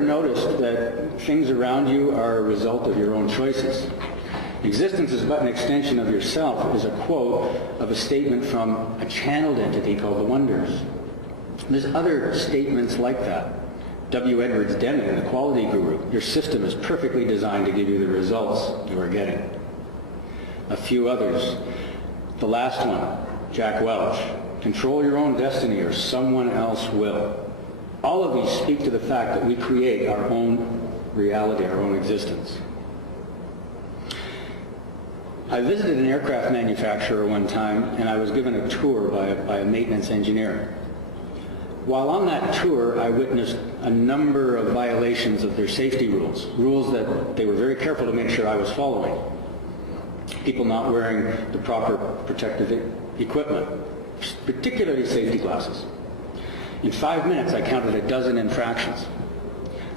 Noticed that things around you are a result of your own choices. Existence is but an extension of yourself is a quote of a statement from a channeled entity called the Wonders. There's other statements like that. W. Edwards Deming, the quality guru, your system is perfectly designed to give you the results you are getting. A few others. The last one, Jack Welch, control your own destiny or someone else will. All of these speak to the fact that we create our own reality, our own existence. I visited an aircraft manufacturer one time, and I was given a tour by a maintenance engineer. While on that tour, I witnessed a number of violations of their safety rules, rules that they were very careful to make sure I was following. People not wearing the proper protective equipment, particularly safety glasses. In 5 minutes, I counted a dozen infractions.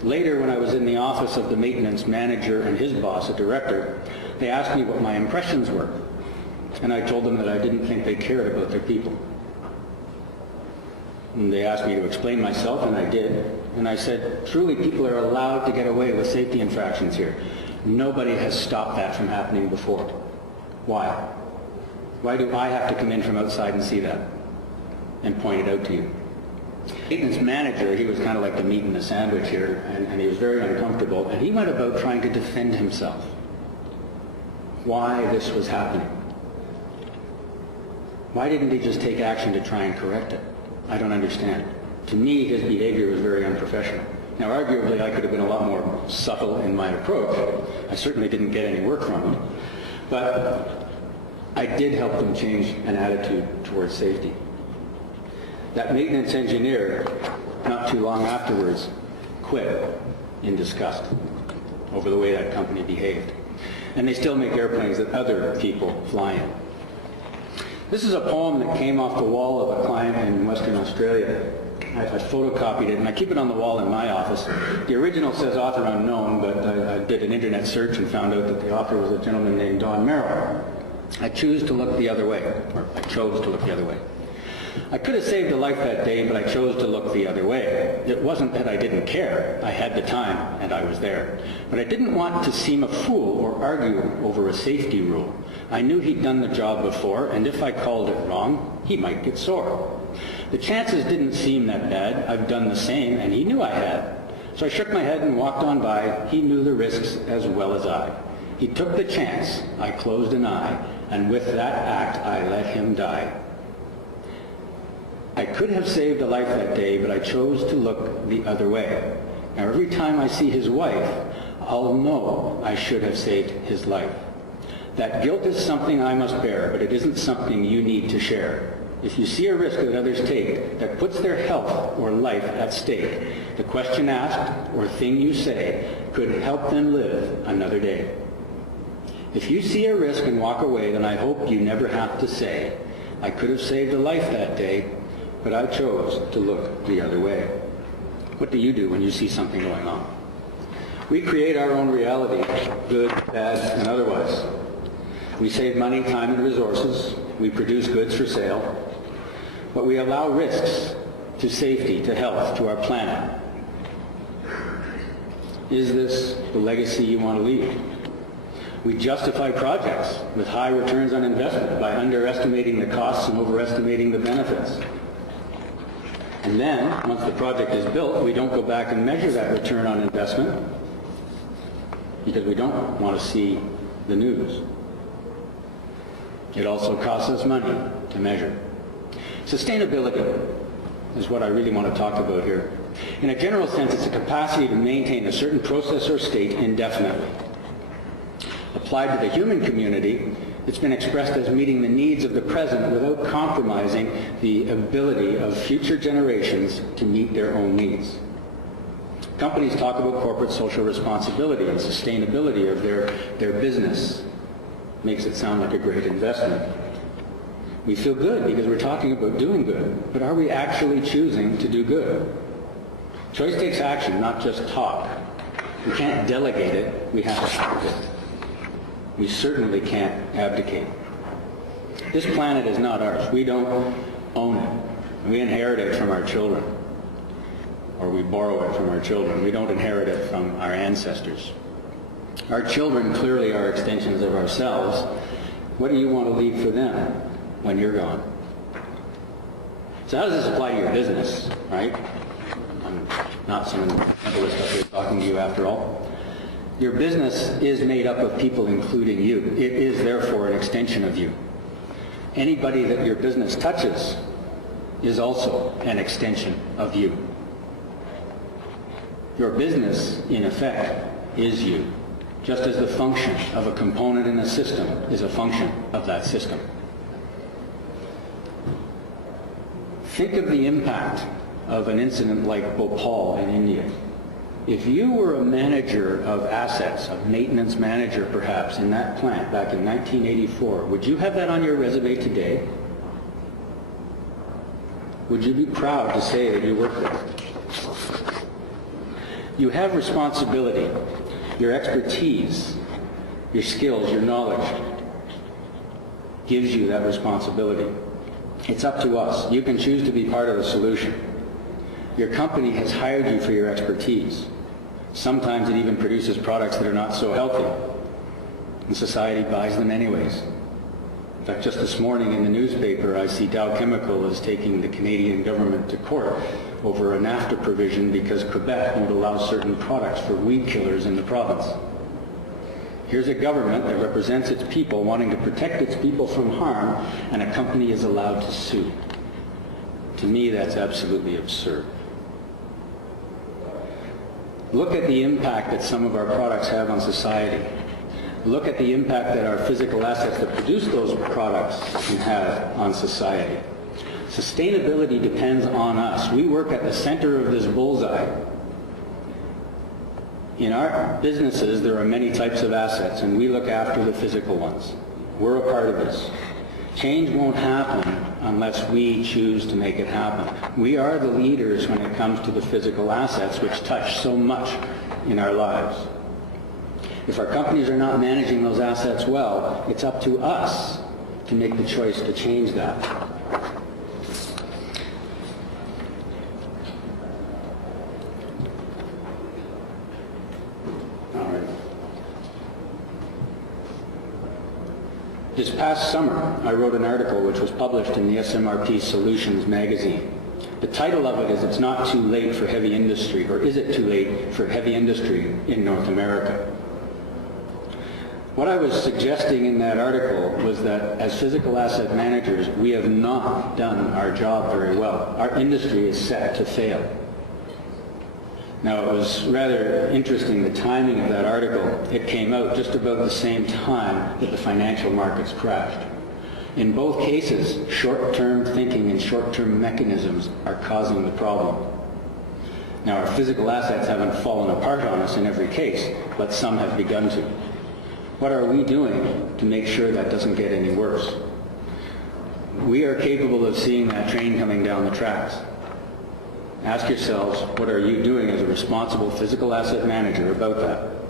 Later, when I was in the office of the maintenance manager and his boss, a director, they asked me what my impressions were. And I told them that I didn't think they cared about their people. And they asked me to explain myself, and I did. And I said, truly, people are allowed to get away with safety infractions here. Nobody has stopped that from happening before. Why? Why do I have to come in from outside and see that and point it out to you? Maintenance manager, he was kind of like the meat in the sandwich here, and he was very uncomfortable, and he went about trying to defend himself. Why this was happening. Why didn't he just take action to try and correct it? I don't understand. To me, his behavior was very unprofessional. Now, arguably, I could have been a lot more subtle in my approach. I certainly didn't get any work from him. But I did help them change an attitude towards safety. That maintenance engineer, not too long afterwards, quit in disgust over the way that company behaved. And they still make airplanes that other people fly in. This is a poem that came off the wall of a client in Western Australia. I photocopied it, and I keep it on the wall in my office. The original says author unknown, but I did an internet search and found out that the author was a gentleman named Don Merrill. I chose to look the other way. I could have saved a life that day, but I chose to look the other way. It wasn't that I didn't care. I had the time, and I was there. But I didn't want to seem a fool or argue over a safety rule. I knew he'd done the job before, and if I called it wrong, he might get sore. The chances didn't seem that bad. I've done the same, and he knew I had. So I shook my head and walked on by. He knew the risks as well as I. He took the chance. I closed an eye, and with that act, I let him die. I could have saved a life that day, but I chose to look the other way. Now, every time I see his wife, I'll know I should have saved his life. That guilt is something I must bear, but it isn't something you need to share. If you see a risk that others take that puts their health or life at stake, the question asked or thing you say could help them live another day. If you see a risk and walk away, then I hope you never have to say, I could have saved a life that day, but I chose to look the other way. What do you do when you see something going on? We create our own reality, good, bad, and otherwise. We save money, time, and resources. We produce goods for sale. But we allow risks to safety, to health, to our planet. Is this the legacy you want to leave? We justify projects with high returns on investment by underestimating the costs and overestimating the benefits. And then, once the project is built, we don't go back and measure that return on investment because we don't want to see the news. It also costs us money to measure. Sustainability is what I really want to talk about here. In a general sense, it's a capacity to maintain a certain process or state indefinitely. Applied to the human community, it's been expressed as meeting the needs of the present without compromising the ability of future generations to meet their own needs. Companies talk about corporate social responsibility and sustainability of their business. Makes it sound like a great investment. We feel good because we're talking about doing good, but are we actually choosing to do good? Choice takes action, not just talk. We can't delegate it, we have to act it. We certainly can't abdicate. This planet is not ours. We don't own it. We inherit it from our children. or we borrow it from our children. We don't inherit it from our ancestors. Our children clearly are extensions of ourselves. What do you want to leave for them when you're gone? So how does this apply to your business, right? I'm not some mentalist up here talking to you after all. Your business is made up of people, including you. It is therefore an extension of you. Anybody that your business touches is also an extension of you. Your business, in effect, is you, just as the function of a component in a system is a function of that system. Think of the impact of an incident like Bhopal in India. If you were a manager of assets, a maintenance manager perhaps, in that plant back in 1984, would you have that on your resume today? Would you be proud to say that you worked there? You have responsibility. Your expertise, your skills, your knowledge gives you that responsibility. It's up to us. You can choose to be part of the solution. Your company has hired you for your expertise. Sometimes it even produces products that are not so healthy, and society buys them anyways. In fact, just this morning in the newspaper, I see Dow Chemical is taking the Canadian government to court over a NAFTA provision because Quebec won't allow certain products for weed killers in the province. Here's a government that represents its people wanting to protect its people from harm, and a company is allowed to sue. To me, that's absolutely absurd. Look at the impact that some of our products have on society. Look at the impact that our physical assets that produce those products can have on society. Sustainability depends on us. We work at the center of this bullseye. In our businesses, there are many types of assets, and we look after the physical ones. We're a part of this. Change won't happen unless we choose to make it happen. We are the leaders when it comes to the physical assets which touch so much in our lives. If our companies are not managing those assets well, it's up to us to make the choice to change that. This past summer, I wrote an article which was published in the SMRP Solutions magazine. The title of it is "It's Not Too Late for Heavy Industry," or "Is It Too Late for Heavy Industry in North America?" What I was suggesting in that article was that as physical asset managers, we have not done our job very well. Our industry is set to fail. Now, it was rather interesting, the timing of that article. It came out just about the same time that the financial markets crashed. In both cases, short-term thinking and short-term mechanisms are causing the problem. Now, our physical assets haven't fallen apart on us in every case, but some have begun to. What are we doing to make sure that doesn't get any worse? We are capable of seeing that train coming down the tracks. Ask yourselves, what are you doing as a responsible physical asset manager about that?